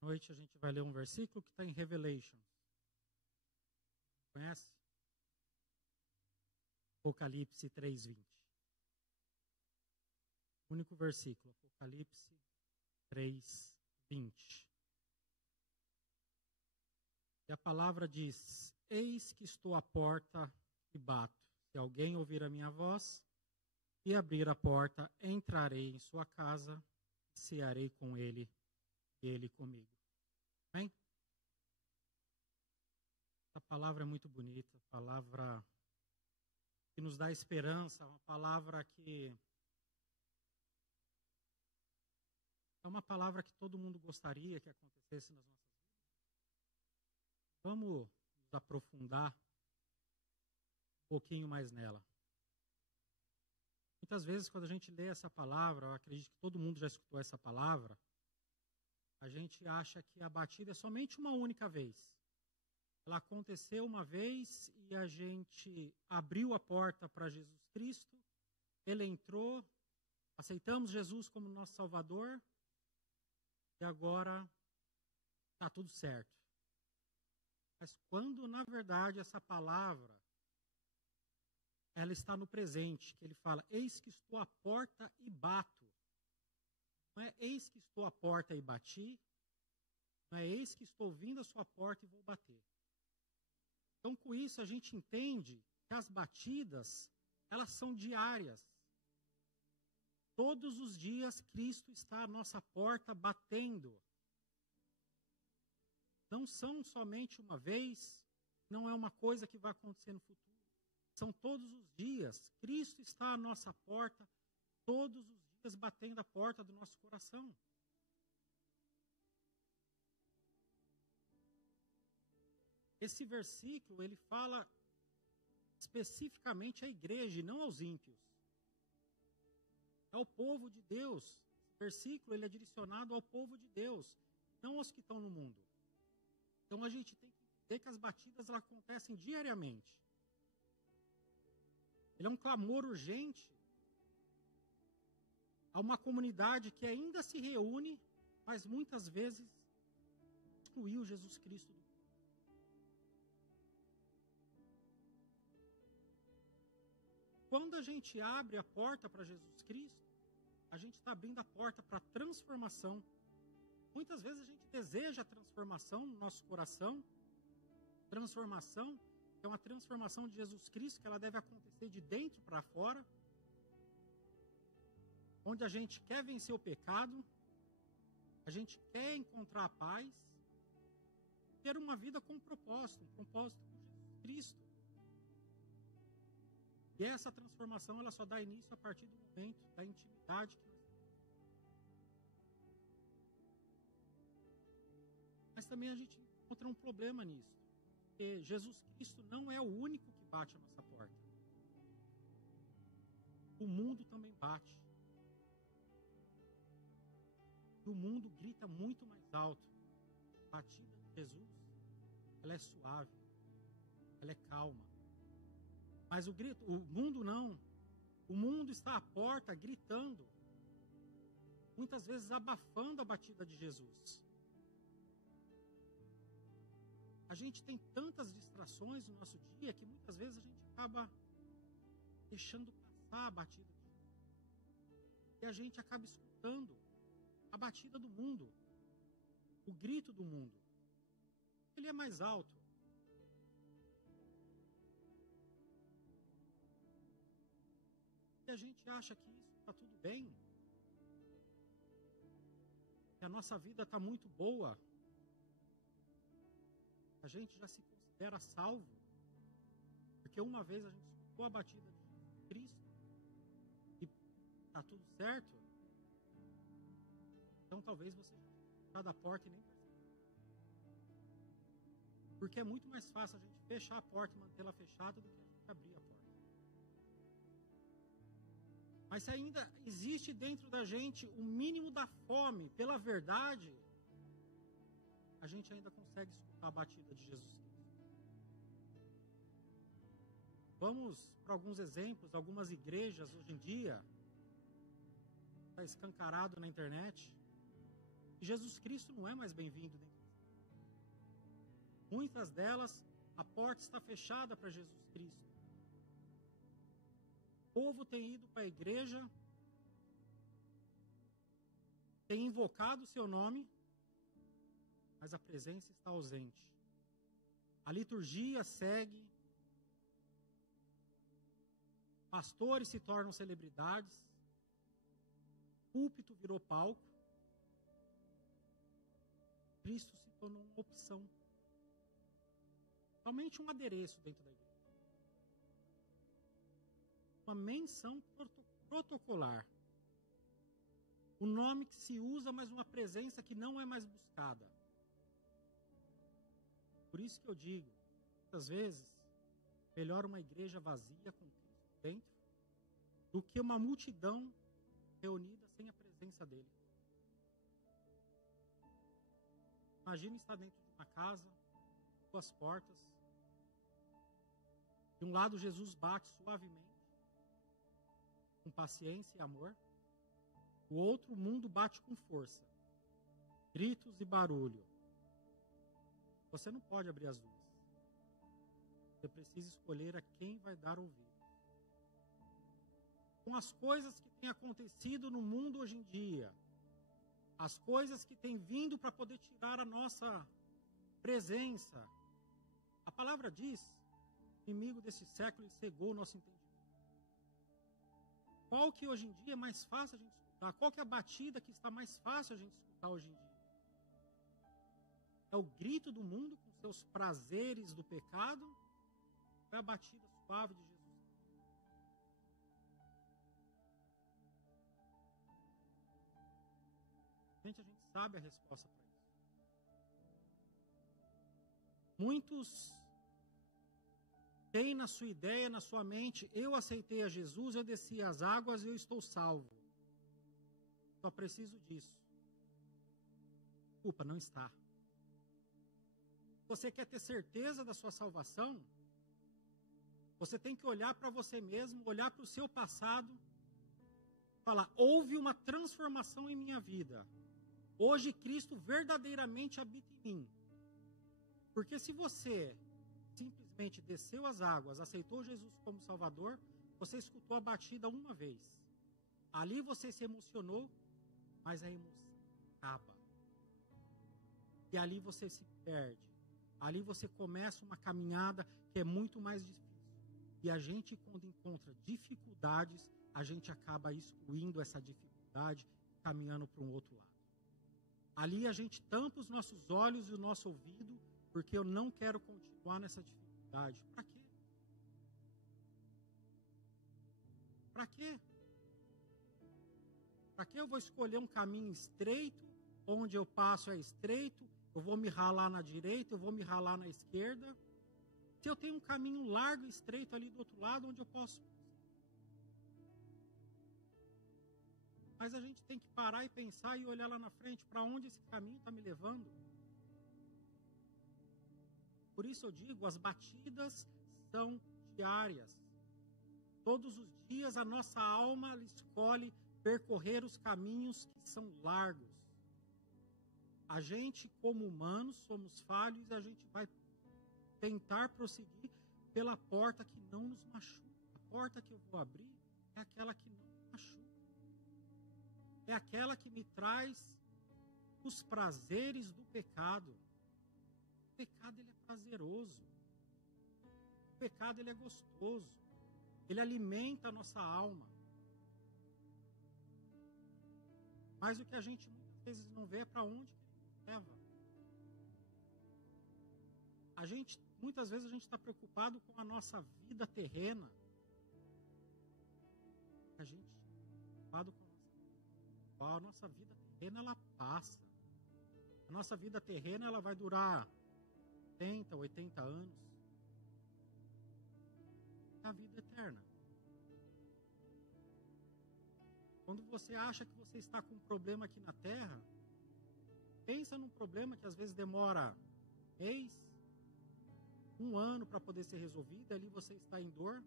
Noite a gente vai ler um versículo que está em Revelation. Conhece? Apocalipse 3:20. Único versículo, Apocalipse 3:20. E a palavra diz: Eis que estou à porta e bato. Se alguém ouvir a minha voz e abrir a porta, entrarei em sua casa e cearei com ele e ele comigo. Amém? Essa palavra é muito bonita, palavra que nos dá esperança, uma palavra que é uma palavra que todo mundo gostaria que acontecesse nas nossas vidas. Vamos nos aprofundar um pouquinho mais nela. Muitas vezes, quando a gente lê essa palavra, eu acredito que todo mundo já escutou essa palavra, a gente acha que a batida é somente uma única vez. Ela aconteceu uma vez e a gente abriu a porta para Jesus Cristo, ele entrou, aceitamos Jesus como nosso Salvador e agora está tudo certo. Mas quando, na verdade, essa palavra, ela está no presente, que ele fala, eis que estou à porta e bato. Não é eis que estou à porta e bati, não é eis que estou vindo à sua porta e vou bater. Então, com isso, a gente entende que as batidas, elas são diárias. Todos os dias, Cristo está à nossa porta batendo. Não são somente uma vez, não é uma coisa que vai acontecer no futuro. São todos os dias. Cristo está à nossa porta, todos os dias batendo a porta do nosso coração. Esse versículo, ele fala especificamente à igreja e não aos ímpios. É ao povo de Deus. Esse versículo, ele é direcionado ao povo de Deus, não aos que estão no mundo. Então a gente tem que entender que as batidas elas acontecem diariamente. Ele é um clamor urgente a uma comunidade que ainda se reúne, mas muitas vezes excluiu Jesus Cristo do Quando a gente abre a porta para Jesus Cristo, a gente está abrindo a porta para a transformação. Muitas vezes a gente deseja a transformação no nosso coração. Transformação, que é uma transformação de Jesus Cristo, que ela deve acontecer de dentro para fora. Onde a gente quer vencer o pecado, a gente quer encontrar a paz, ter uma vida com propósito, um propósito com Jesus Cristo. E essa transformação ela só dá início a partir do momento da intimidade que nós temos. Mas também a gente encontra um problema nisso. Porque Jesus Cristo não é o único que bate a nossa porta. O mundo também bate. E o mundo grita muito mais alto. A batida de Jesus, ela é suave, ela é calma. Mas o mundo não. O mundo está à porta gritando. Muitas vezes abafando a batida de Jesus. A gente tem tantas distrações no nosso dia que muitas vezes a gente acaba deixando passar a batida de Jesus. E a gente acaba escutando a batida do mundo. O grito do mundo. Ele é mais alto. E a gente acha que isso está tudo bem, que a nossa vida está muito boa, a gente já se considera salvo, porque uma vez a gente escutou a batida de Jesus Cristo e está tudo certo, então talvez você já está da porta e nem perceba. Porque é muito mais fácil a gente fechar a porta e mantê-la fechada do que a gente abrir a porta. Mas se ainda existe dentro da gente o mínimo da fome pela verdade, a gente ainda consegue escutar a batida de Jesus Cristo. Vamos para alguns exemplos, algumas igrejas hoje em dia, está escancarado na internet, E Jesus Cristo não é mais bem-vindo dentro. Muitas delas, a porta está fechada para Jesus Cristo. O povo tem ido para a igreja, tem invocado o seu nome, mas a presença está ausente. A liturgia segue, pastores se tornam celebridades, púlpito virou palco, Cristo se tornou uma opção, somente um adereço dentro da igreja, uma menção protocolar, o nome que se usa, mas uma presença que não é mais buscada. Por isso que eu digo, muitas vezes, melhor uma igreja vazia com Cristo dentro, do que uma multidão reunida sem a presença dele. Imagina estar dentro de uma casa, duas portas. De um lado, Jesus bate suavemente, com paciência e amor. O outro, o mundo bate com força, gritos e barulho. Você não pode abrir as duas. Você precisa escolher a quem vai dar ouvido. Com as coisas que têm acontecido no mundo hoje em dia, as coisas que têm vindo para poder tirar a nossa presença, a palavra diz, o inimigo desse século cegou o nosso entendimento. Qual que hoje em dia é mais fácil a gente escutar? Qual que é a batida que está mais fácil a gente escutar hoje em dia? É o grito do mundo com seus prazeres do pecado? Ou é a batida suave de Jesus? Gente, a gente sabe a resposta para isso. Muitos têm na sua ideia, na sua mente, eu aceitei a Jesus, eu desci as águas e eu estou salvo. Só preciso disso. Desculpa, não está. Você quer ter certeza da sua salvação? Você tem que olhar para você mesmo, olhar para o seu passado, falar, houve uma transformação em minha vida. Hoje Cristo verdadeiramente habita em mim. Porque se você simplesmente desceu as águas, aceitou Jesus como Salvador, você escutou a batida uma vez. Ali você se emocionou, mas a emoção acaba. E ali você se perde. Ali você começa uma caminhada que é muito mais difícil. E a gente, quando encontra dificuldades, a gente acaba excluindo essa dificuldade, caminhando para um outro lado. Ali a gente tampa os nossos olhos e o nosso ouvido, porque eu não quero continuar nessa dificuldade. Para quê? Para quê? Para que eu vou escolher um caminho estreito, onde eu passo é estreito, eu vou me ralar na direita, eu vou me ralar na esquerda. Se eu tenho um caminho largo e estreito ali do outro lado, onde eu posso. Mas a gente tem que parar e pensar e olhar lá na frente, para onde esse caminho está me levando. Por isso eu digo, as batidas são diárias. Todos os dias a nossa alma escolhe percorrer os caminhos que são largos. A gente, como humanos, somos falhos e a gente vai tentar prosseguir pela porta que não nos machuca. A porta que eu vou abrir é aquela que não me machuca. É aquela que me traz os prazeres do pecado. O pecado, ele é prazeroso. O pecado, ele é gostoso. Ele alimenta a nossa alma. Mas o que a gente muitas vezes não vê é para onde leva. Muitas vezes a gente está preocupado com a nossa vida terrena. A gente está preocupado com a nossa vida terrena, ela passa. A nossa vida terrena, ela vai durar 70, 80 anos. É a vida eterna. Quando você acha que você está com um problema aqui na terra, pensa num problema que às vezes demora mês, um ano para poder ser resolvido, ali você está em dor.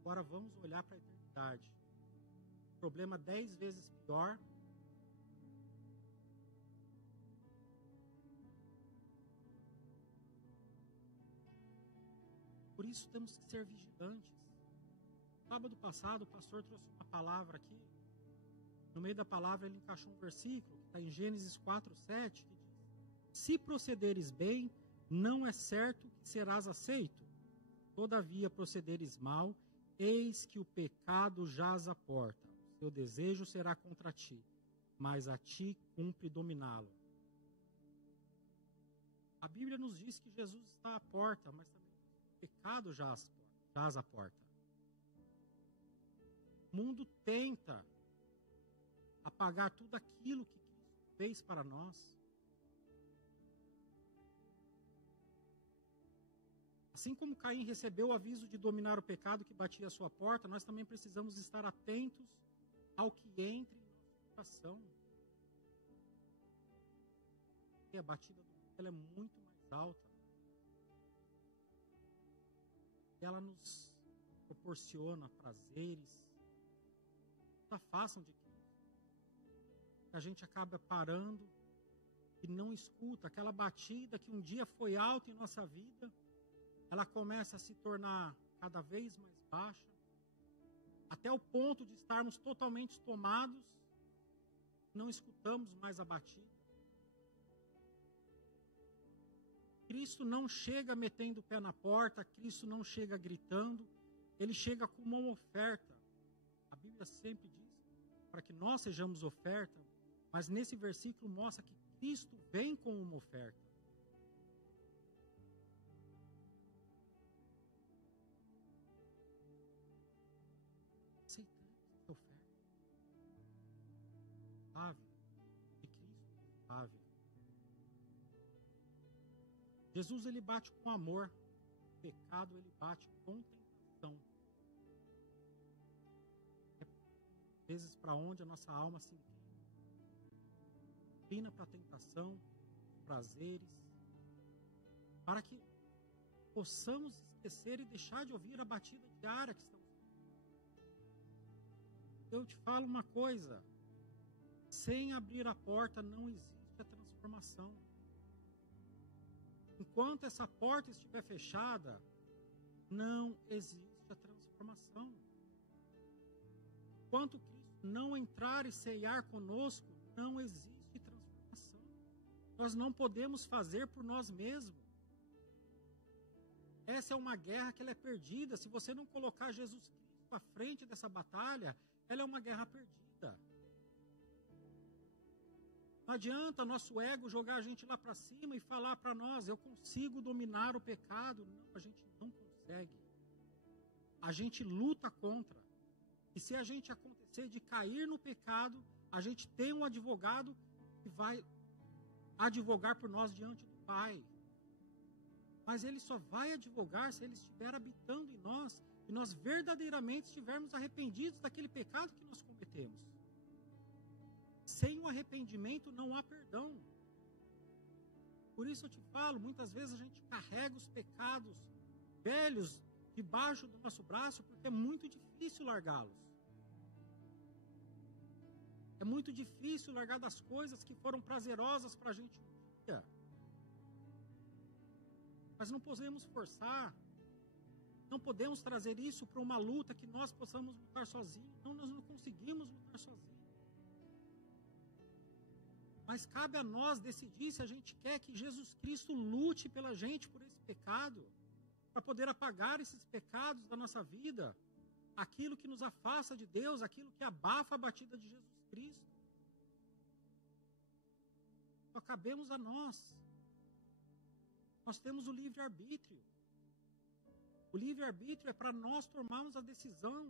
Agora vamos olhar para a eternidade. Problema 10 vezes pior, Por isso temos que ser vigilantes. Sábado passado o pastor trouxe uma palavra aqui. No meio da palavra ele encaixou um versículo, que está em Gênesis 4:7, que diz: se procederes bem, não é certo que serás aceito. Todavia procederes mal, eis que o pecado jaz à porta. O seu desejo será contra ti, mas a ti cumpre dominá-lo. A Bíblia nos diz que Jesus está à porta, mas também o pecado jaz à porta. O mundo tenta apagar tudo aquilo que Cristo fez para nós. Assim como Caim recebeu o aviso de dominar o pecado que batia à sua porta, nós também precisamos estar atentos ao que entra em nosso coração. E a batida do mundo, ela é muito mais alta. Ela nos proporciona prazeres que nos afastam de Cristo. A gente acaba parando e não escuta aquela batida que um dia foi alta em nossa vida. Ela começa a se tornar cada vez mais baixa, até o ponto de estarmos totalmente tomados, não escutamos mais a batida. Cristo não chega metendo o pé na porta, Cristo não chega gritando, ele chega com uma oferta. A Bíblia sempre diz para que nós sejamos oferta, mas nesse versículo mostra que Cristo vem com uma oferta. De Cristo, ave. Jesus, ele bate com amor. O pecado, ele bate com tentação. Às vezes, para onde a nossa alma se inclina para a tentação, prazeres, para que possamos esquecer e deixar de ouvir a batida diária que estamos. Eu te falo uma coisa: sem abrir a porta não existe a transformação. Enquanto essa porta estiver fechada, não existe a transformação. Enquanto Cristo não entrar e ceiar conosco, não existe transformação. Nós não podemos fazer por nós mesmos. Essa é uma guerra que ela é perdida. Se você não colocar Jesus Cristo à frente dessa batalha, ela é uma guerra perdida. Não adianta nosso ego jogar a gente lá para cima e falar para nós: eu consigo dominar o pecado. Não, a gente não consegue. A gente luta contra. E se a gente acontecer de cair no pecado, a gente tem um advogado que vai advogar por nós diante do Pai. Mas ele só vai advogar se ele estiver habitando em nós e nós verdadeiramente estivermos arrependidos daquele pecado que nós cometemos. Sem o arrependimento não há perdão. Por isso eu te falo, muitas vezes a gente carrega os pecados velhos debaixo do nosso braço porque é muito difícil largá-los. É muito difícil largar das coisas que foram prazerosas para a gente um dia. Mas não podemos forçar. Não podemos trazer isso para uma luta que nós possamos lutar sozinhos. Não, nós não conseguimos lutar sozinhos. Mas cabe a nós decidir se a gente quer que Jesus Cristo lute pela gente por esse pecado, para poder apagar esses pecados da nossa vida, aquilo que nos afasta de Deus, aquilo que abafa a batida de Jesus Cristo. Só cabemos a nós. Nós temos o livre-arbítrio. O livre-arbítrio é para nós tomarmos a decisão.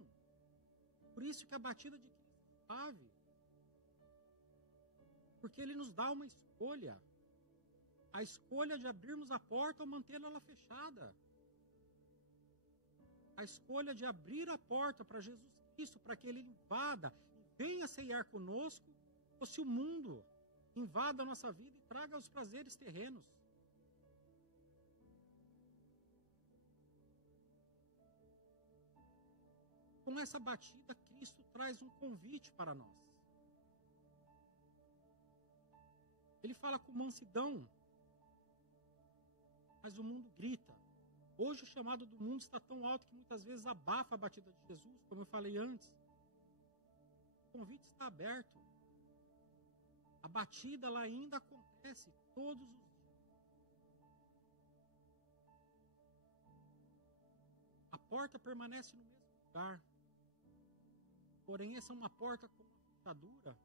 Por isso que a batida de Cristo é suave. Porque ele nos dá uma escolha. A escolha de abrirmos a porta ou mantê-la fechada. A escolha de abrir a porta para Jesus Cristo, para que ele invada e venha ceiar conosco, ou se o mundo invada a nossa vida e traga os prazeres terrenos. Com essa batida, Cristo traz um convite para nós. Ele fala com mansidão, mas o mundo grita. Hoje o chamado do mundo está tão alto que muitas vezes abafa a batida de Jesus, como eu falei antes. O convite está aberto. A batida ela ainda acontece todos os dias. A porta permanece no mesmo lugar. Porém, essa é uma porta com uma fechadura,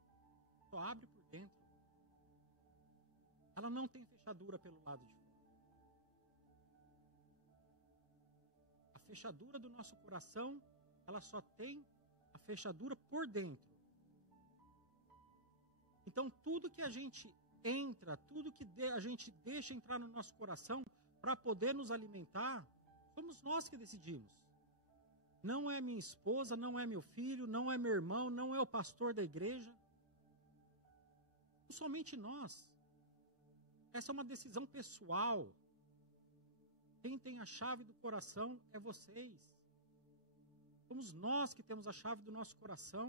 só abre por dentro. Ela não tem fechadura pelo lado de fora. A fechadura do nosso coração, ela só tem a fechadura por dentro. Então, tudo que a gente entra, tudo que a gente deixa entrar no nosso coração para poder nos alimentar, somos nós que decidimos. Não é minha esposa, não é meu filho, não é meu irmão, não é o pastor da igreja. Somente nós. Essa é uma decisão pessoal. Quem tem a chave do coração é vocês. Somos nós que temos a chave do nosso coração.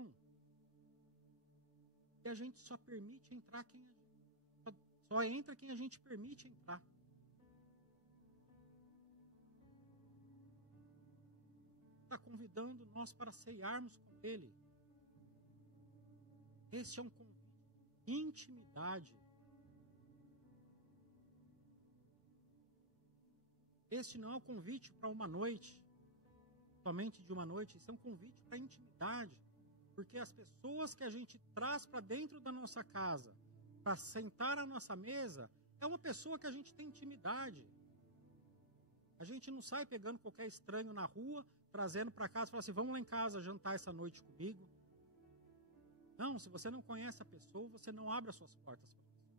E a gente só permite entrar só entra quem a gente permite entrar. Está convidando nós para ceiarmos com Ele. Este é um convite de intimidade. Este não é um convite para uma noite, somente de uma noite. Isso é um convite para intimidade. Porque as pessoas que a gente traz para dentro da nossa casa, para sentar à nossa mesa, é uma pessoa que a gente tem intimidade. A gente não sai pegando qualquer estranho na rua, trazendo para casa e fala assim, vamos lá em casa jantar essa noite comigo. Não, se você não conhece a pessoa, você não abre as suas portas para a pessoa.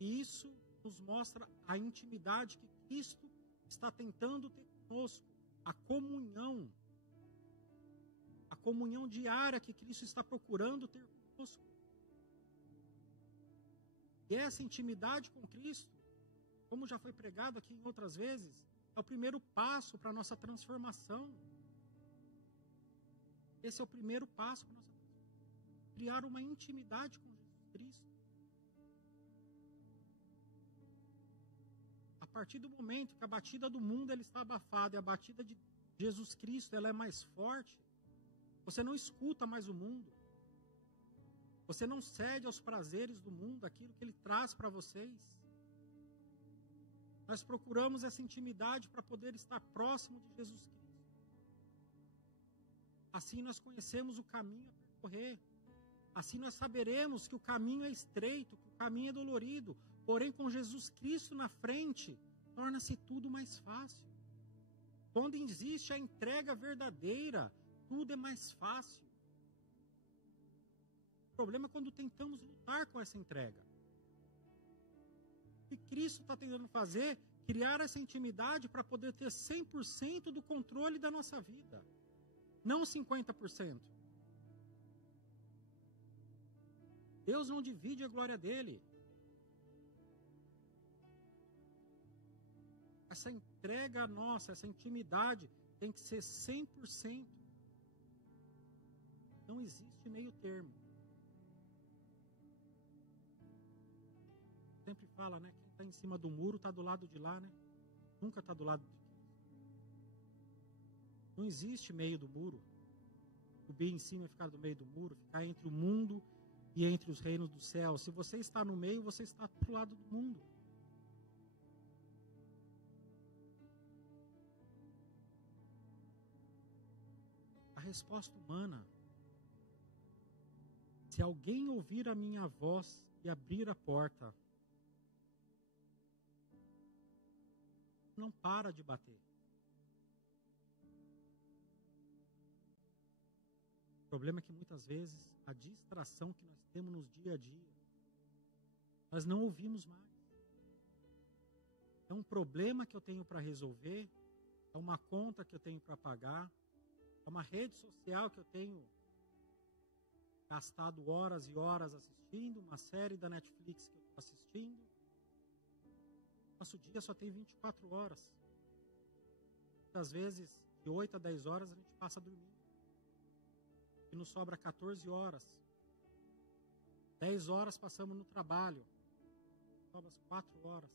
E isso nos mostra a intimidade que Cristo está tentando ter conosco, a comunhão diária que Cristo está procurando ter conosco. E essa intimidade com Cristo, como já foi pregado aqui em outras vezes, é o primeiro passo para a nossa transformação. Esse é o primeiro passo para a nossa transformação. Criar uma intimidade com Jesus Cristo. A partir do momento que a batida do mundo ela está abafada e a batida de Jesus Cristo ela é mais forte, você não escuta mais o mundo. Você não cede aos prazeres do mundo, aquilo que ele traz para vocês. Nós procuramos essa intimidade para poder estar próximo de Jesus Cristo. Assim nós conhecemos o caminho a percorrer. Assim nós saberemos que o caminho é estreito, que o caminho é dolorido. Porém, com Jesus Cristo na frente, torna-se tudo mais fácil. Quando existe a entrega verdadeira, tudo é mais fácil. O problema é quando tentamos lutar com essa entrega. O que Cristo está tentando fazer, criar essa intimidade para poder ter 100% do controle da nossa vida. Não 50%. Deus não divide a glória dele. Essa entrega nossa, essa intimidade tem que ser 100%. Não existe meio termo. Sempre fala, né? Quem está em cima do muro está do lado de lá, né? Nunca está do lado de Cristo. Não existe meio do muro. Subir em cima e ficar do meio do muro, ficar entre o mundo e entre os reinos do céu. Se você está no meio, você está do lado do mundo. A resposta humana. Se alguém ouvir a minha voz e abrir a porta, não para de bater. O problema é que muitas vezes a distração que nós temos no dia a dia, nós não ouvimos mais. É um problema que eu tenho para resolver, é uma conta que eu tenho para pagar, é uma rede social que eu tenho gastado horas e horas assistindo, uma série da Netflix que eu estou assistindo. Nosso dia só tem 24 horas. Muitas vezes, de 8 a 10 horas, a gente passa dormindo. E nos sobra 14 horas. 10 horas passamos no trabalho. Sobra as 4 horas.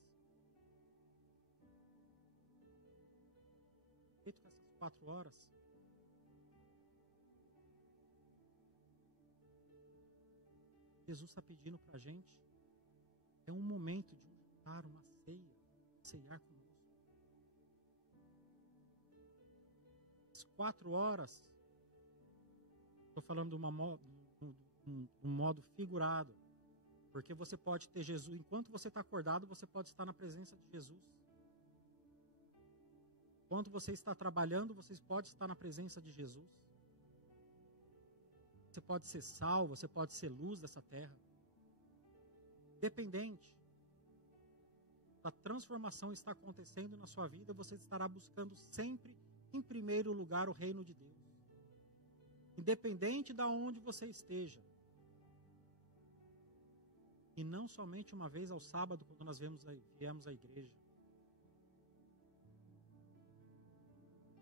4 horas. Jesus está pedindo para a gente, é um momento de um jantar, uma ceia, ceiar conosco. As 4 horas, estou falando de um modo figurado, porque você pode ter Jesus, enquanto você está acordado, você pode estar na presença de Jesus. Enquanto você está trabalhando, você pode estar na presença de Jesus. Você pode ser sal, você pode ser luz dessa terra. Dependente da transformação está acontecendo na sua vida, você estará buscando sempre, em primeiro lugar, o reino de Deus. Independente de onde você esteja. E não somente uma vez ao sábado, quando nós viemos à igreja.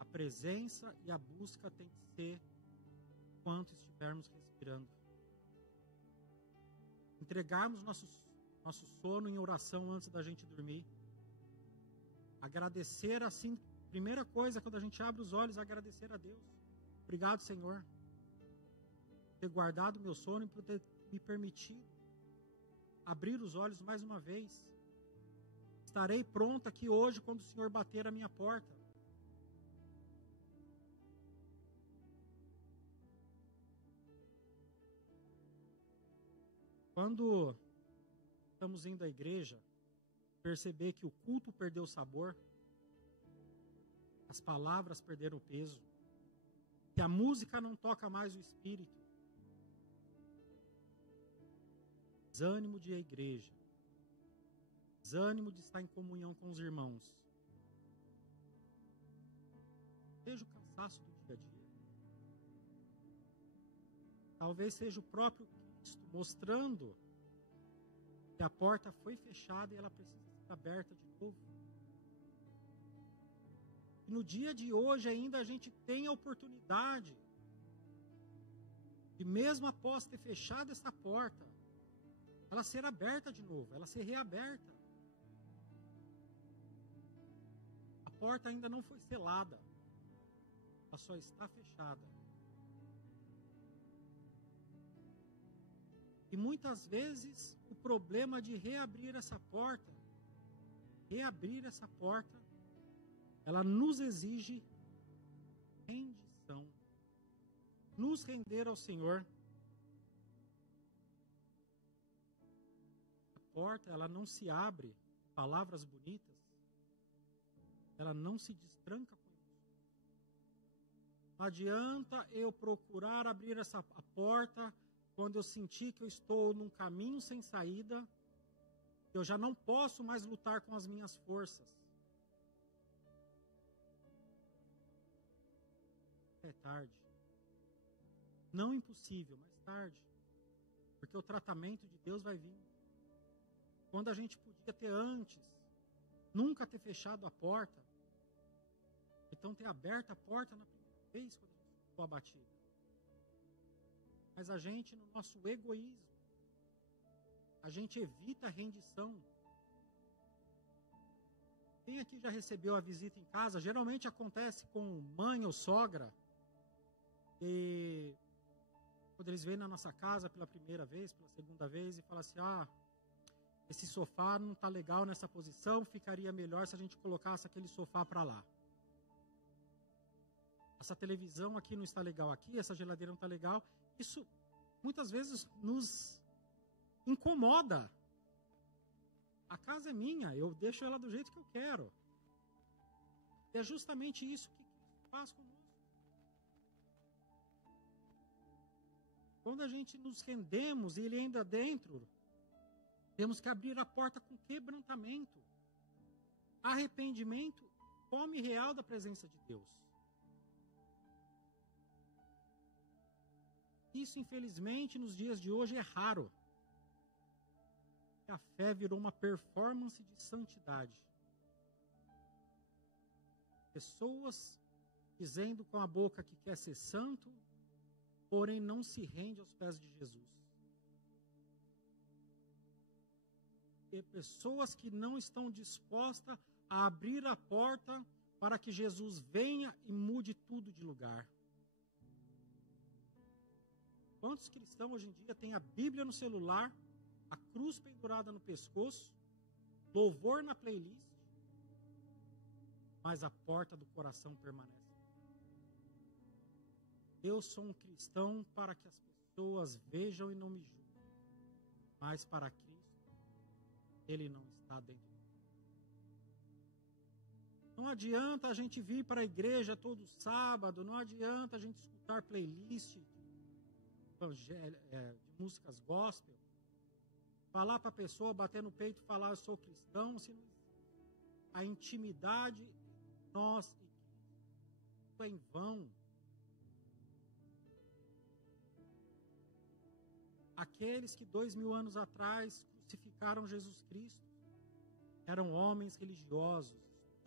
A presença e a busca tem que ser enquanto estivermos respirando. Entregarmos nosso sono em oração antes da gente dormir. Agradecer assim, primeira coisa, quando a gente abre os olhos, agradecer a Deus. Obrigado, Senhor, por ter guardado meu sono e por ter me permitido abrir os olhos mais uma vez. Estarei pronta aqui hoje quando o Senhor bater a minha porta. Quando estamos indo à igreja, perceber que o culto perdeu o sabor, as palavras perderam o peso, que a música não toca mais o espírito. Desânimo de ir à igreja, desânimo de estar em comunhão com os irmãos. Seja o cansaço do dia a dia. Talvez seja o próprio Cristo mostrando que a porta foi fechada e ela precisa ser aberta de novo. E no dia de hoje ainda a gente tem a oportunidade de, mesmo após ter fechado essa porta, ela ser aberta de novo, ela ser reaberta. A porta ainda não foi selada, ela só está fechada. E muitas vezes o problema de reabrir essa porta, ela nos exige rendição, nos render ao Senhor. A porta, ela não se abre, palavras bonitas, ela não se destranca com isso. Não adianta eu procurar abrir a porta quando eu sentir que eu estou num caminho sem saída, eu já não posso mais lutar com as minhas forças. É tarde. Não impossível, mas tarde. Porque o tratamento de Deus vai vir. Quando a gente podia ter antes, nunca ter fechado a porta, então ter aberto a porta na primeira vez quando a gente ficou abatido. Mas a gente, no nosso egoísmo, a gente evita a rendição. Quem aqui já recebeu a visita em casa? Geralmente acontece com mãe ou sogra. E quando eles vêm na nossa casa pela primeira vez, pela segunda vez, e falam assim, esse sofá não está legal nessa posição, ficaria melhor se a gente colocasse aquele sofá para lá. Essa televisão aqui não está legal aqui, essa geladeira não está legal. Isso muitas vezes nos incomoda. A casa é minha, eu deixo ela do jeito que eu quero. E é justamente isso que Cristo faz conosco. Quando a gente nos rendemos e Ele ainda dentro, temos que abrir a porta com quebrantamento, arrependimento, fome real da presença de Deus. Isso, infelizmente, nos dias de hoje é raro. A fé virou uma performance de santidade. Pessoas dizendo com a boca que quer ser santo, porém não se rende aos pés de Jesus. E pessoas que não estão dispostas a abrir a porta para que Jesus venha e mude tudo de lugar. Quantos cristãos hoje em dia têm a Bíblia no celular, a cruz pendurada no pescoço, louvor na playlist, mas a porta do coração permanece? Eu sou um cristão para que as pessoas vejam e não me julguem, mas para Cristo, Ele não está dentro de mim. Não adianta a gente vir para a igreja todo sábado, não adianta a gente escutar playlist de músicas gospel, falar para a pessoa, bater no peito e falar eu sou cristão, se não, a intimidade nós e Cristo é em vão. Aqueles que 2000 anos atrás crucificaram Jesus Cristo eram homens religiosos,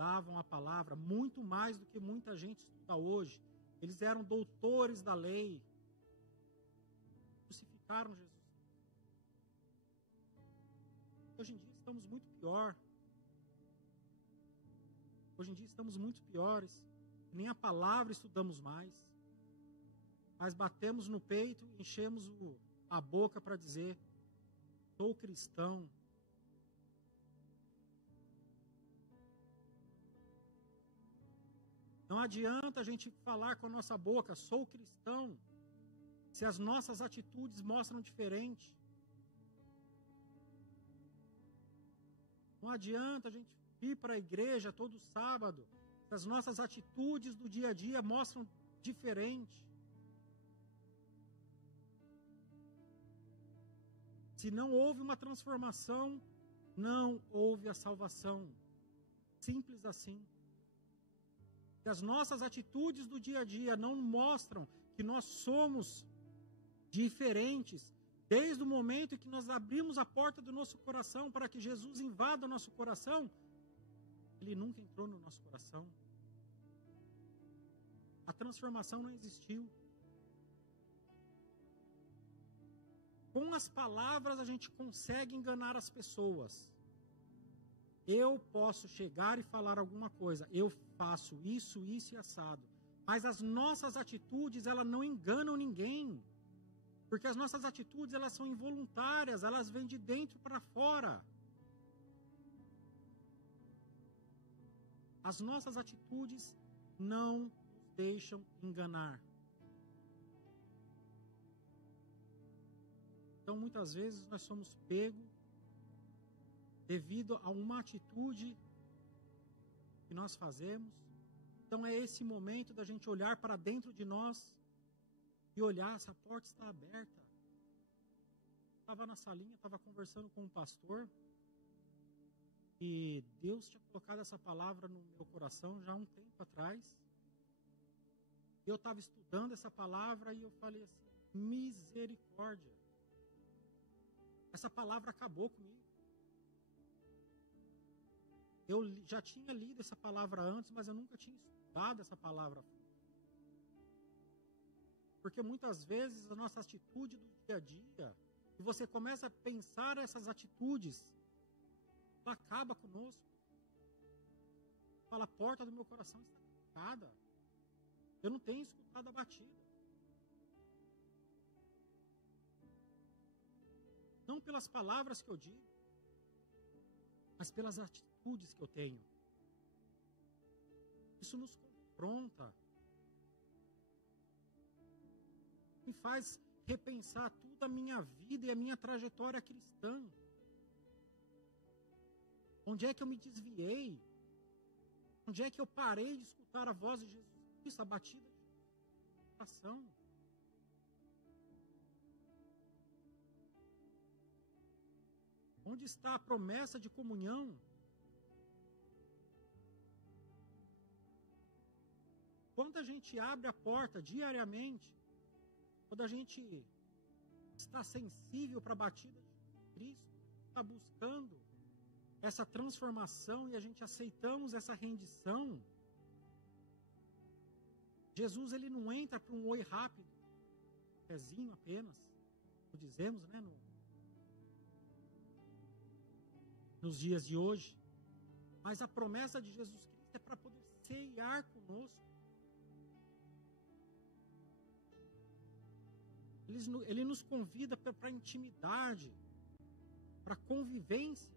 estudavam a palavra muito mais do que muita gente estuda hoje. Eles eram doutores da lei. Crucificaram Jesus. Hoje em dia estamos muito pior. Hoje em dia estamos muito piores. Nem a palavra estudamos mais. Mas batemos no peito e enchemos a boca para dizer, sou cristão. Não adianta a gente falar com a nossa boca, sou cristão, se as nossas atitudes mostram diferente. Não adianta a gente ir para a igreja todo sábado, se as nossas atitudes do dia a dia mostram diferente. Se não houve uma transformação, não houve a salvação. Simples assim. Se as nossas atitudes do dia a dia não mostram que nós somos diferentes, desde o momento em que nós abrimos a porta do nosso coração para que Jesus invada o nosso coração, Ele nunca entrou no nosso coração. A transformação não existiu. Com as palavras a gente consegue enganar as pessoas. Eu posso chegar e falar alguma coisa. Eu faço isso e assado. Mas as nossas atitudes, elas não enganam ninguém. Porque as nossas atitudes, elas são involuntárias. Elas vêm de dentro para fora. As nossas atitudes não nos deixam enganar. Então, muitas vezes, nós somos pegos devido a uma atitude que nós fazemos. Então, é esse momento da gente olhar para dentro de nós e olhar se a porta está aberta. Estava na salinha, estava conversando com um pastor e Deus tinha colocado essa palavra no meu coração já há um tempo atrás. Eu estava estudando essa palavra e eu falei assim, misericórdia. Essa palavra acabou comigo. Eu já tinha lido essa palavra antes, mas eu nunca tinha estudado essa palavra. Porque muitas vezes a nossa atitude do dia a dia, e você começa a pensar essas atitudes, ela acaba conosco. Fala, a porta do meu coração está fechada. Eu não tenho escutado a batida. Não pelas palavras que eu digo, mas pelas atitudes que eu tenho. Isso nos confronta. Me faz repensar tudo a minha vida e a minha trajetória cristã. Onde é que eu me desviei? Onde é que eu parei de escutar a voz de Jesus Cristo, a batida de coração? Onde está a promessa de comunhão? Quando a gente abre a porta diariamente, quando a gente está sensível para a batida de Cristo, está buscando essa transformação e a gente aceitamos essa rendição, Jesus ele não entra para um oi rápido, pezinho apenas, como dizemos, né, nos dias de hoje, mas a promessa de Jesus Cristo é para poder ceiar conosco. Ele nos convida para a intimidade, para a convivência.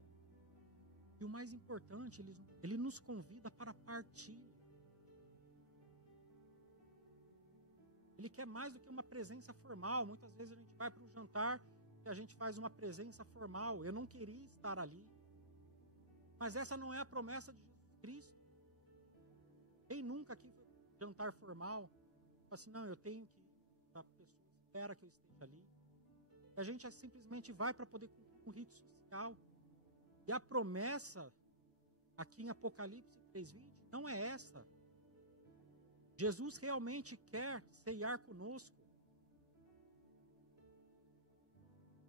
E o mais importante, ele nos convida para partir. Ele quer mais do que uma presença formal. Muitas vezes a gente vai para um jantar e a gente faz uma presença formal. Eu não queria estar ali. Mas essa não é a promessa de Jesus Cristo. Quem nunca aqui foi para um jantar formal? Fala assim, não, eu tenho que ir. A pessoa espera que eu esteja ali. E a gente simplesmente vai para poder cumprir um rito social. E a promessa, aqui em Apocalipse 3:20, não é essa. Jesus realmente quer ceiar conosco.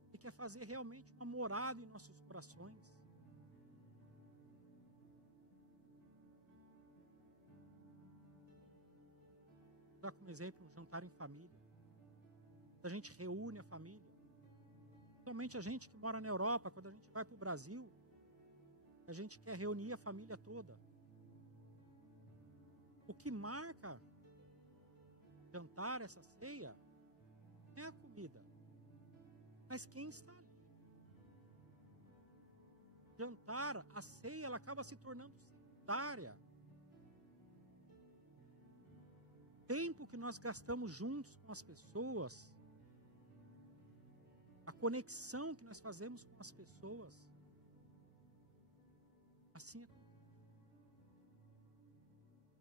Ele quer fazer realmente uma morada em nossos corações. Vou dar como exemplo um jantar em família. A gente reúne a família. Principalmente a gente que mora na Europa, quando a gente vai para o Brasil, a gente quer reunir a família toda. O que marca jantar, essa ceia, é a comida. Mas quem está ali? Jantar, a ceia, ela acaba se tornando secundária. Tempo que nós gastamos juntos com as pessoas, a conexão que nós fazemos com as pessoas, assim é.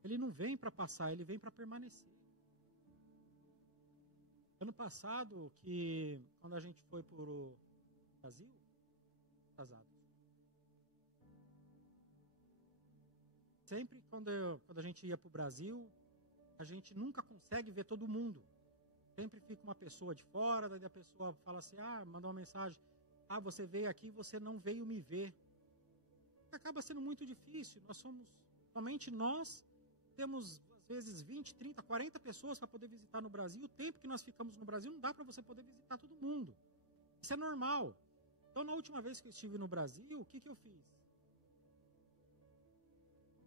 Ele não vem para passar, ele vem para permanecer. Ano passado, quando a gente foi para o Brasil, sempre quando a gente ia para o Brasil, a gente nunca consegue ver todo mundo. Sempre fica uma pessoa de fora, daí a pessoa fala assim, manda uma mensagem, você veio aqui, você não veio me ver. Acaba sendo muito difícil, somente nós temos, às vezes, 20, 30, 40 pessoas para poder visitar no Brasil. O tempo que nós ficamos no Brasil não dá para você poder visitar todo mundo. Isso é normal. Então, na última vez que eu estive no Brasil, o que eu fiz?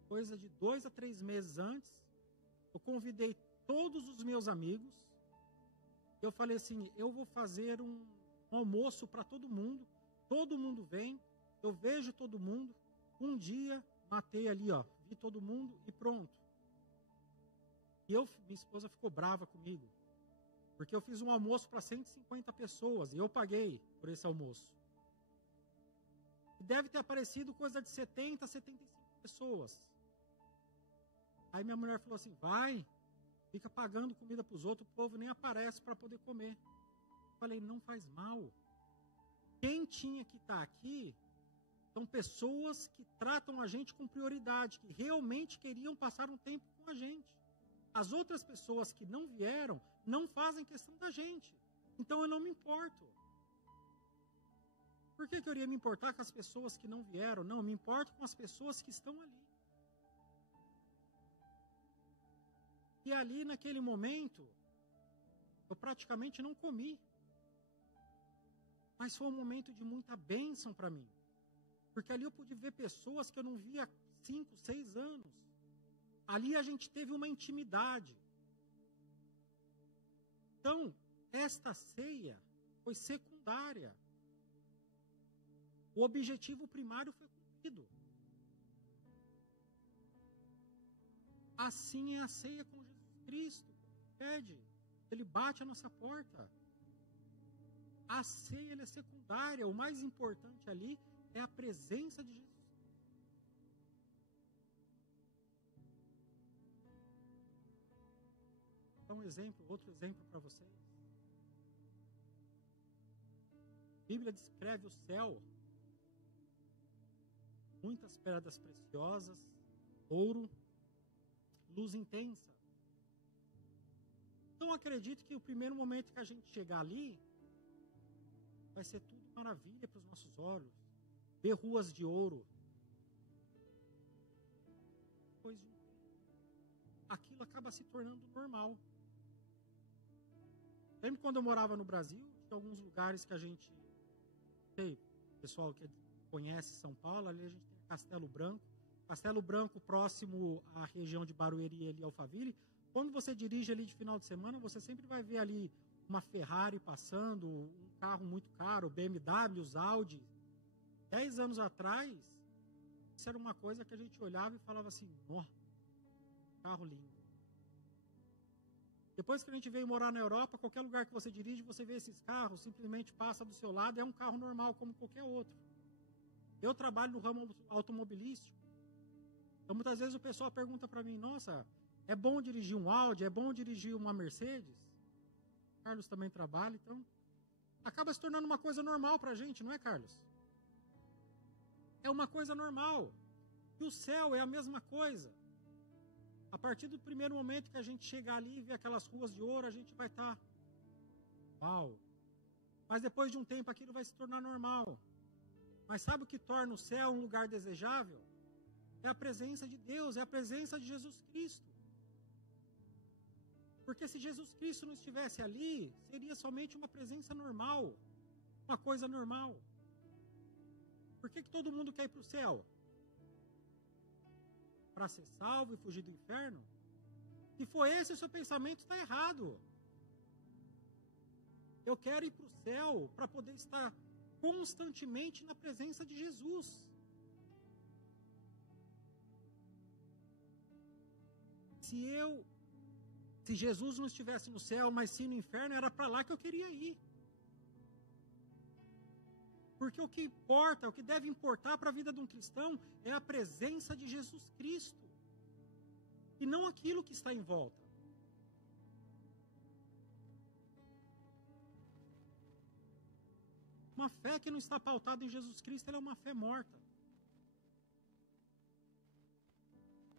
Coisa de 2 a 3 meses antes, eu convidei todos os meus amigos. Eu falei assim, eu vou fazer um almoço para todo mundo vem, eu vejo todo mundo. Um dia, matei ali, vi todo mundo e pronto. E minha esposa ficou brava comigo, porque eu fiz um almoço para 150 pessoas e eu paguei por esse almoço. E deve ter aparecido coisa de 70, 75 pessoas. Aí minha mulher falou assim, fica pagando comida para os outros, o povo nem aparece para poder comer. Eu falei, não faz mal. Quem tinha que estar aqui são pessoas que tratam a gente com prioridade, que realmente queriam passar um tempo com a gente. As outras pessoas que não vieram, não fazem questão da gente. Então eu não me importo. Por que eu iria me importar com as pessoas que não vieram? Não, eu me importo com as pessoas que estão ali. E ali, naquele momento, eu praticamente não comi. Mas foi um momento de muita bênção para mim. Porque ali eu pude ver pessoas que eu não via há 5, 6 anos. Ali a gente teve uma intimidade. Então, esta ceia foi secundária. O objetivo primário foi cumprido. Assim é a ceia com Jesus Cristo. Pede, ele bate a nossa porta. A ceia ela é secundária. O mais importante ali é a presença de Jesus. Outro exemplo para vocês. A Bíblia descreve o céu. Muitas pedras preciosas, ouro, luz intensa. Então acredito que o primeiro momento que a gente chegar ali, vai ser tudo maravilha para os nossos olhos. Ver ruas de ouro. Depois de um tempo, aquilo acaba se tornando normal. Sempre quando eu morava no Brasil, tinha alguns lugares que a gente, pessoal que conhece São Paulo, ali a gente tem Castelo Branco, Castelo Branco, próximo à região de Barueri e Alphaville, quando você dirige ali de final de semana, você sempre vai ver ali uma Ferrari passando, um carro muito caro, BMWs, Audi. 10 anos atrás, isso era uma coisa que a gente olhava e falava assim, ó, carro lindo. Depois que a gente veio morar na Europa, qualquer lugar que você dirige, você vê esses carros, simplesmente passa do seu lado, é um carro normal, como qualquer outro. Eu trabalho no ramo automobilístico, então muitas vezes o pessoal pergunta para mim, nossa, é bom dirigir um Audi, é bom dirigir uma Mercedes? O Carlos também trabalha, então acaba se tornando uma coisa normal para a gente, não é, Carlos? É uma coisa normal. E o céu é a mesma coisa. A partir do primeiro momento que a gente chegar ali e ver aquelas ruas de ouro, a gente vai estar, uau. Mas depois de um tempo aquilo vai se tornar normal. Mas sabe o que torna o céu um lugar desejável? É a presença de Deus, é a presença de Jesus Cristo. Porque se Jesus Cristo não estivesse ali, seria somente uma presença normal, uma coisa normal. Por que todo mundo quer ir para o céu? Para ser salvo e fugir do inferno? Se for esse o seu pensamento, está errado. Eu quero ir para o céu para poder estar constantemente na presença de Jesus. Se Jesus não estivesse no céu, mas sim no inferno, era para lá que eu queria ir. Porque o que importa, o que deve importar para a vida de um cristão é a presença de Jesus Cristo. E não aquilo que está em volta. Uma fé que não está pautada em Jesus Cristo, ela é uma fé morta.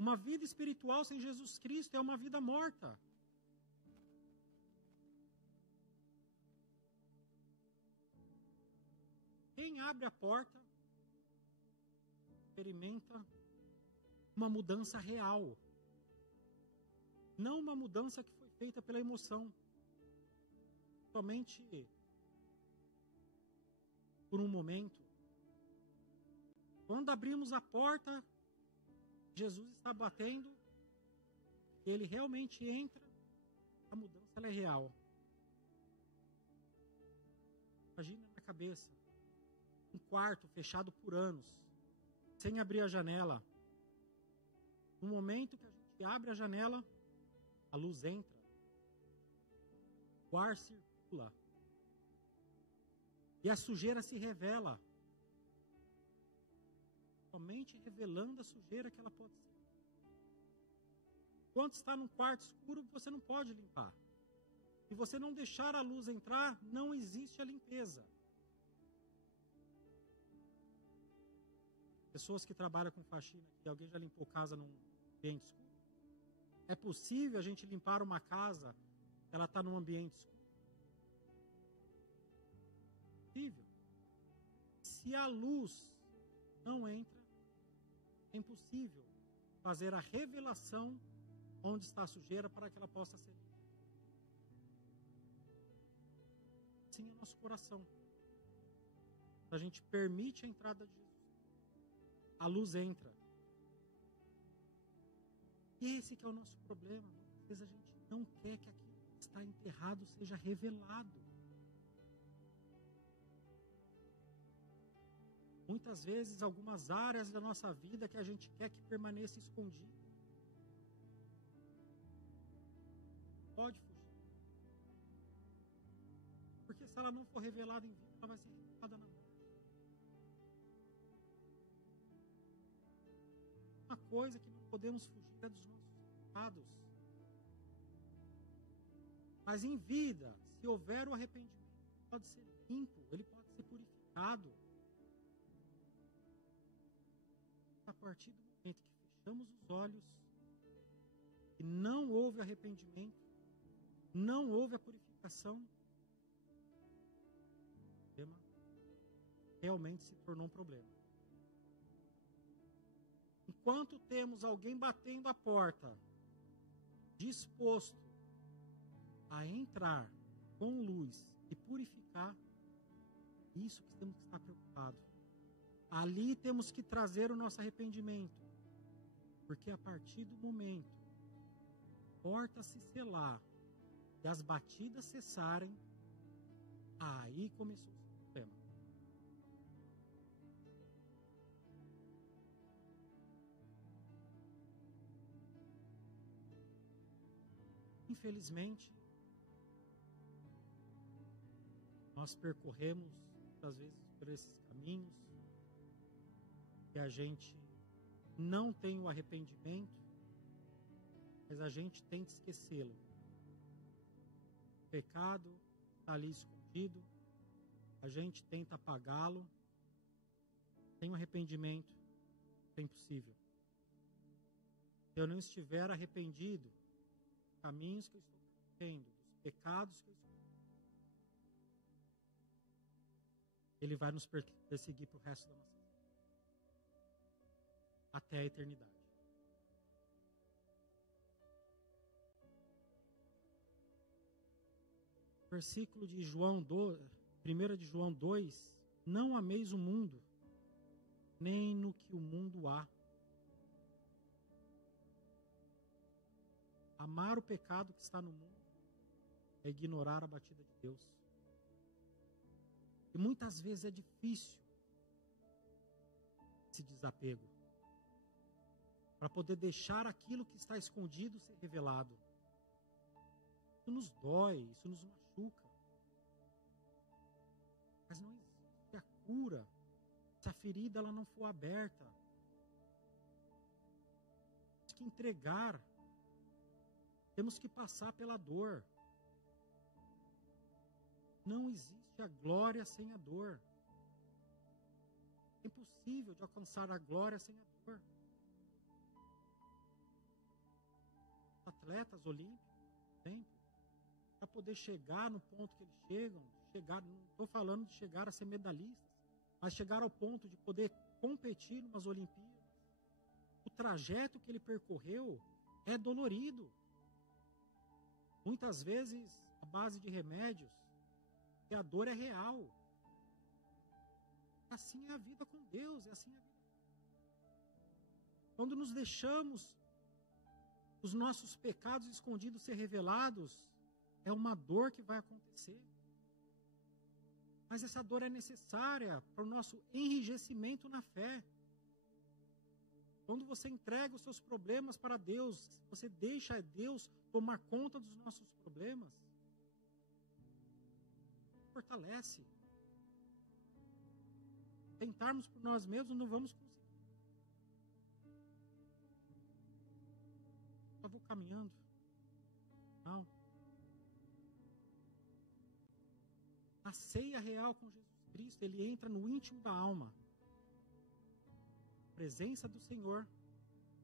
Uma vida espiritual sem Jesus Cristo é uma vida morta. Quem abre a porta, experimenta uma mudança real. Não uma mudança que foi feita pela emoção. Somente por um momento. Quando abrimos a porta, Jesus está batendo, e ele realmente entra, a mudança ela é real. Imagina na cabeça. Um quarto fechado por anos, sem abrir a janela. No momento que a gente abre a janela, a luz entra, o ar circula, e a sujeira se revela. Somente revelando a sujeira que ela pode ser. Quando está num quarto escuro, você não pode limpar. Se você não deixar a luz entrar, não existe a limpeza. Pessoas que trabalham com faxina, que alguém já limpou casa num ambiente escuro? É possível a gente limpar uma casa, ela está num ambiente escuro? É possível. Se a luz não entra, é impossível fazer a revelação onde está a sujeira para que ela possa ser limpa. Assim é o nosso coração. A gente permite a entrada de Jesus. A luz entra. E esse que é o nosso problema. Às vezes a gente não quer que aquilo que está enterrado seja revelado. Muitas vezes, algumas áreas da nossa vida que a gente quer que permaneça escondido. Pode fugir. Porque se ela não for revelada em vida, ela vai ser revelada na morte. Uma coisa que não podemos fugir é dos nossos pecados. Mas em vida, se houver o arrependimento, ele pode ser limpo, ele pode ser purificado. A partir do momento que fechamos os olhos e não houve arrependimento, não houve a purificação, o problema realmente se tornou um problema. Enquanto temos alguém batendo a porta, disposto a entrar com luz e purificar, isso que temos que estar preocupados. Ali temos que trazer o nosso arrependimento. Porque a partir do momento a porta se selar e as batidas cessarem, aí começou o problema. Infelizmente, nós percorremos muitas vezes por esses caminhos que a gente não tem o arrependimento, mas a gente tenta esquecê-lo. O pecado está ali escondido, a gente tenta apagá-lo. Sem o arrependimento, é impossível. Se eu não estiver arrependido dos caminhos que eu estou tendo, dos pecados que eu estou, ele vai nos perseguir para o resto da nossa vida, até a eternidade. Versículo de João 1 de João 2, não ameis o mundo, nem no que o mundo há. Amar o pecado que está no mundo é ignorar a batida de Deus. E muitas vezes é difícil esse desapego, para poder deixar aquilo que está escondido ser revelado. Isso nos dói, isso nos machuca. Mas não existe a cura se a ferida ela não for aberta. Temos que entregar. Temos que passar pela dor. Não existe a glória sem a dor. É impossível de alcançar a glória sem a dor. Os atletas olímpicos, sempre, para poder chegar no ponto que eles chegam, não estou falando de chegar a ser medalhistas, mas chegar ao ponto de poder competir em umas Olimpíadas. O trajeto que ele percorreu é dolorido. Muitas vezes, à base de remédios, e a dor é real. Assim é a vida com Deus, é assim a vida. Quando nos deixamos os nossos pecados escondidos ser revelados, é uma dor que vai acontecer. Mas essa dor é necessária para o nosso enrijecimento na fé. Quando você entrega os seus problemas para Deus, você deixa Deus tomar conta dos nossos problemas, fortalece. Tentarmos por nós mesmos, não vamos conseguir. Só vou caminhando. Não. A ceia real com Jesus Cristo, ele entra no íntimo da alma. A presença do Senhor,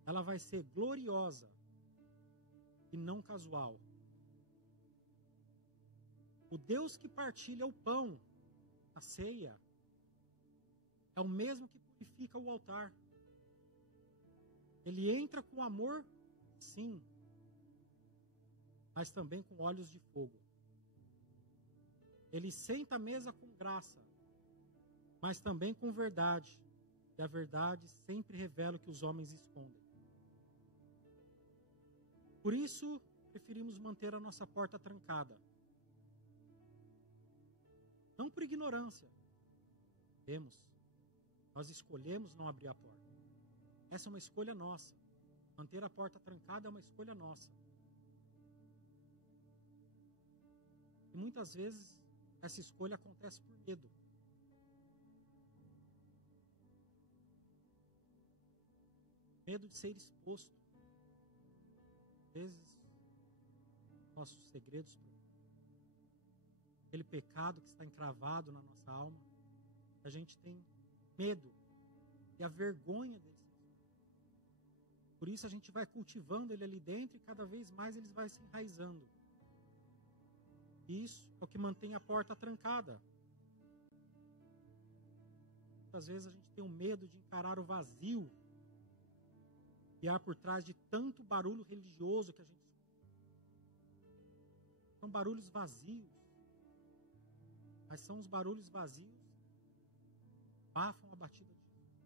ela vai ser gloriosa e não casual. O Deus que partilha o pão, a ceia, é o mesmo que purifica o altar. Ele entra com amor, sim, mas também com olhos de fogo. Ele senta à mesa com graça, mas também com verdade. E a verdade sempre revela o que os homens escondem. Por isso, preferimos manter a nossa porta trancada. Não por ignorância. Nós escolhemos não abrir a porta. Essa é uma escolha nossa. Manter a porta trancada é uma escolha nossa. E muitas vezes essa escolha acontece por medo. Medo de ser exposto. Às vezes, nossos segredos, aquele pecado que está encravado na nossa alma, a gente tem medo e a vergonha dele. Por isso a gente vai cultivando ele ali dentro e cada vez mais ele vai se enraizando. Isso é o que mantém a porta trancada. Muitas vezes a gente tem um medo de encarar o vazio que há por trás de tanto barulho religioso que a gente escuta. São barulhos vazios. Mas são os barulhos vazios que abafam a batida de Jesus.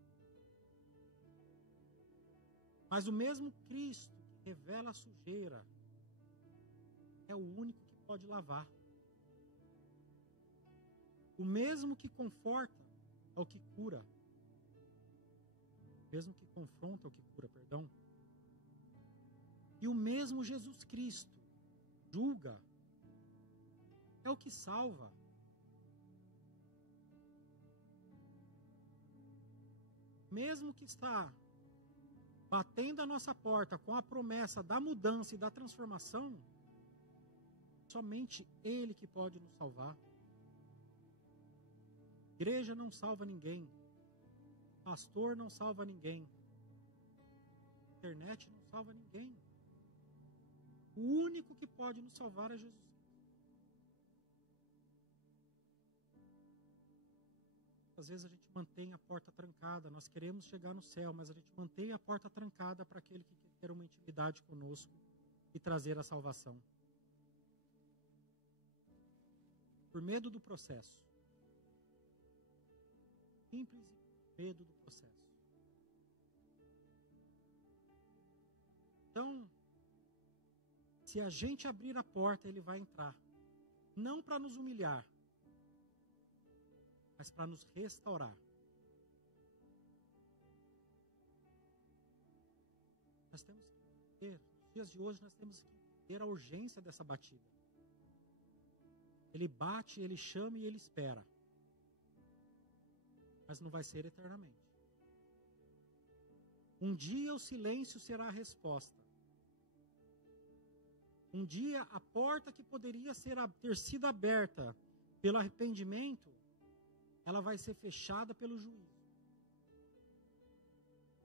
Mas o mesmo Cristo que revela a sujeira é o único que pode lavar. O mesmo que conforta é o que cura. O mesmo que confronta é o que cura, perdão. E o mesmo Jesus Cristo julga é o que salva. Mesmo que está batendo a nossa porta com a promessa da mudança e da transformação, somente Ele que pode nos salvar. Igreja não salva ninguém. Pastor não salva ninguém. Internet não salva ninguém. O único que pode nos salvar é Jesus. Às vezes a gente mantém a porta trancada, nós queremos chegar no céu, mas a gente mantém a porta trancada para aquele que quer ter uma intimidade conosco e trazer a salvação. Por medo do processo. Simples medo do processo. Então, se a gente abrir a porta, ele vai entrar. Não para nos humilhar, mas para nos restaurar. Nós temos que entender, nos dias de hoje, nós temos que entender a urgência dessa batida. Ele bate, ele chama e ele espera. Mas não vai ser eternamente. Um dia o silêncio será a resposta. Um dia a porta que poderia ter sido aberta pelo arrependimento, ela vai ser fechada pelo juízo.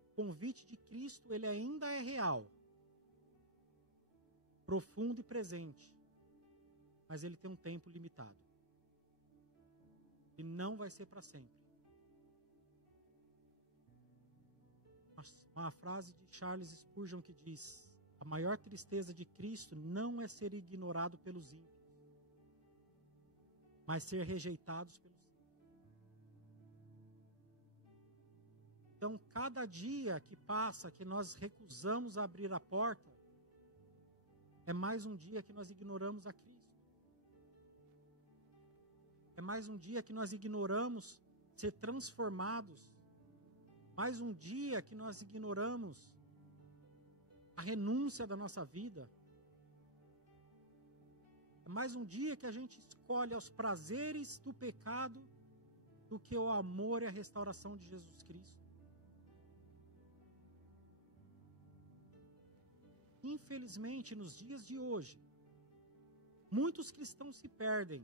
O convite de Cristo, ele ainda é real, profundo e presente, mas ele tem um tempo limitado. E não vai ser para sempre. Uma frase de Charles Spurgeon que diz: a maior tristeza de Cristo não é ser ignorado pelos ímpios, mas ser rejeitados pelos ímpios. Então, cada dia que passa, que nós recusamos abrir a porta, é mais um dia que nós ignoramos a Cristo. É mais um dia que nós ignoramos ser transformados. Mais um dia que nós ignoramos a renúncia da nossa vida. É mais um dia que a gente escolhe aos prazeres do pecado do que o amor e a restauração de Jesus Cristo. Infelizmente, nos dias de hoje, muitos cristãos se perdem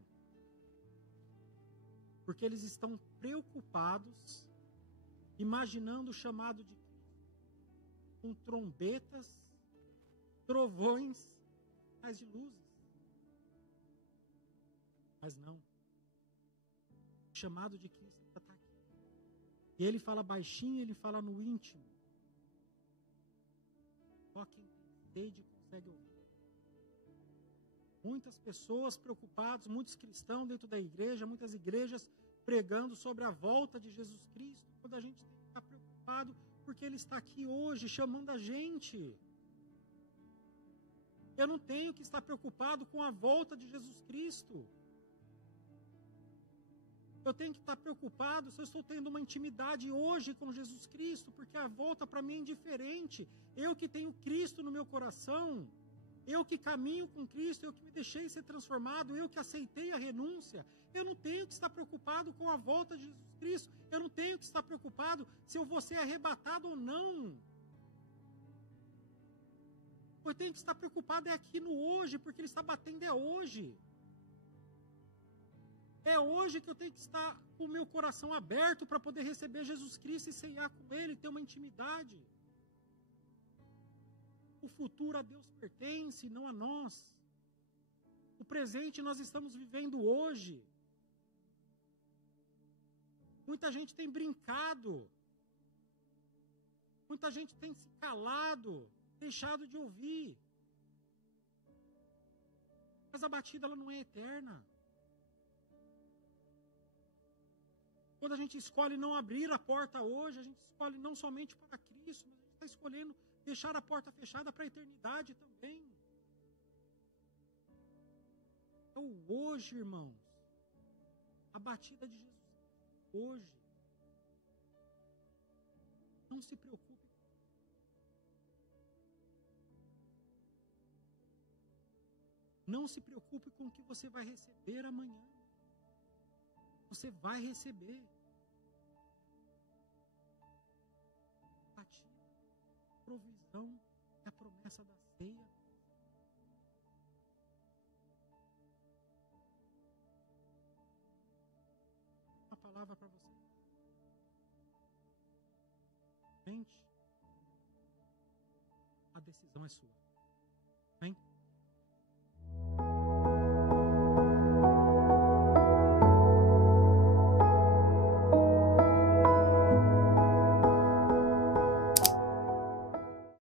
porque eles estão preocupados, imaginando o chamado de Cristo com trombetas, trovões, mas de luzes. Mas não. O chamado de Cristo está aqui. E ele fala baixinho, ele fala no íntimo. Só quem tem sede consegue ouvir. Muitas pessoas preocupadas, muitos cristãos dentro da igreja, muitas igrejas pregando sobre a volta de Jesus Cristo, quando a gente tem que estar preocupado porque Ele está aqui hoje chamando a gente. Eu não tenho que estar preocupado com a volta de Jesus Cristo. Eu tenho que estar preocupado se eu estou tendo uma intimidade hoje com Jesus Cristo, porque a volta para mim é indiferente. Eu que tenho Cristo no meu coração, eu que caminho com Cristo, eu que me deixei ser transformado, eu que aceitei a renúncia, eu não tenho que estar preocupado com a volta de Jesus Cristo, eu não tenho que estar preocupado se eu vou ser arrebatado ou não. Eu tenho que estar preocupado é aqui no hoje, porque Ele está batendo é hoje. É hoje que eu tenho que estar com o meu coração aberto para poder receber Jesus Cristo e ceiar com Ele, ter uma intimidade. O futuro a Deus pertence, não a nós. O presente nós estamos vivendo hoje. Muita gente tem brincado. Muita gente tem se calado, deixado de ouvir. Mas a batida ela não é eterna. Quando a gente escolhe não abrir a porta hoje, a gente escolhe não somente para Cristo, mas a gente está escolhendo deixar a porta fechada para a eternidade também. É o hoje, irmãos. A batida de Jesus. Hoje. Não se preocupe. Não se preocupe com o que você vai receber amanhã. Você vai receber. Batida, provisão é a promessa da ceia. Uma palavra para você. Gente, a decisão é sua. Amém?